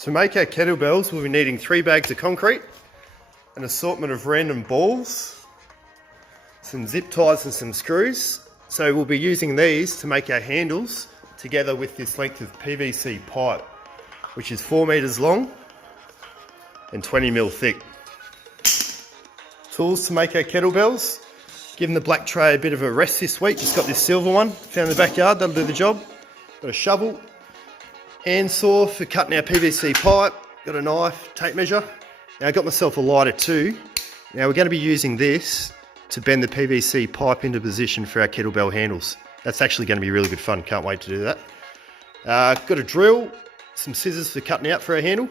To make our kettlebells, we'll be needing 3 bags of concrete, an assortment of random balls, some zip ties and some screws. So we'll be using these to make our handles together with this length of PVC pipe, which is 4 meters long and 20 mil thick. Tools to make our kettlebells. Given the black tray a bit of a rest this week, just got this silver one, found in the backyard, that'll do the job. Got a shovel, and saw for cutting our PVC pipe, got a knife, tape measure. Now I got myself a lighter too. Now we're going to be using this to bend the PVC pipe into position for our kettlebell handles. That's actually going to be really good fun, can't wait to do that. Got a drill, some scissors for cutting out for our handle,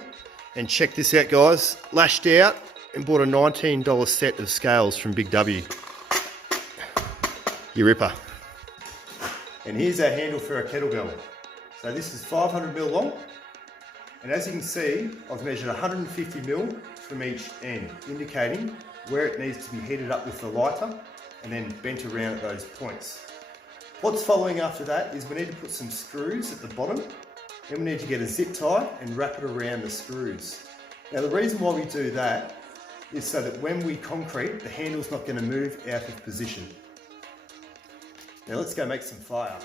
and check this out guys, lashed out and bought a $19 set of scales from Big W. You ripper. And here's our handle for our kettlebell. So this is 500 mil long, and as you can see, I've measured 150 mil from each end, indicating where it needs to be heated up with the lighter and then bent around at those points. What's following after that is we need to put some screws at the bottom, then we need to get a zip tie and wrap it around the screws. Now the reason why we do that is so that when we concrete, the handle's not going to move out of position. Now let's go make some fire.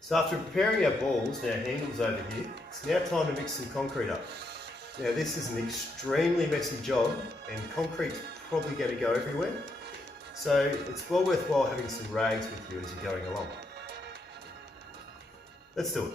So after preparing our balls and our handles over here, it's now time to mix some concrete up. Now this is an extremely messy job and concrete's probably going to go everywhere. So it's well worthwhile having some rags with you as you're going along. Let's do it.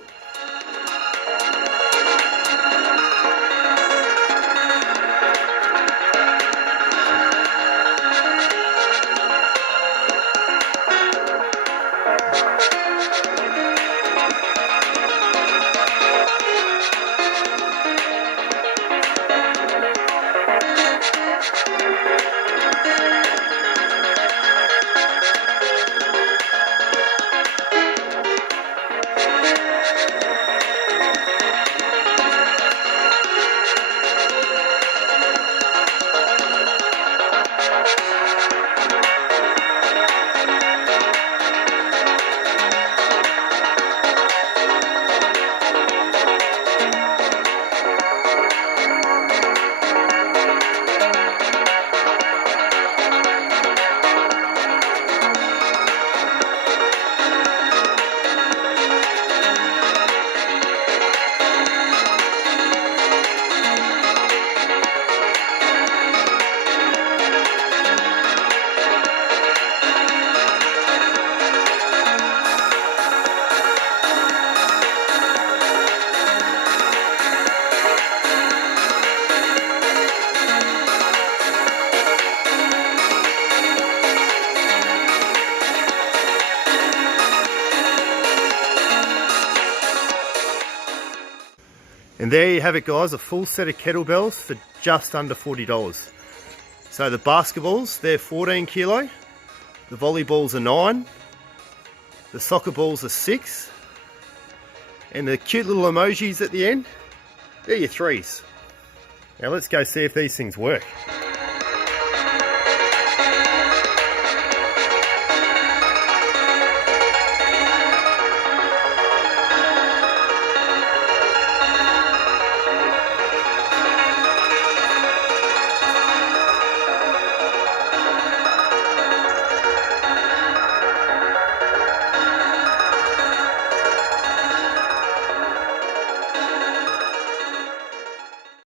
And there you have it guys, a full set of kettlebells for just under $40. So the basketballs, they're 14 kilo, the volleyballs are 9, the soccer balls are 6, and the cute little emojis at the end, they're your 3s. Now let's go see if these things work.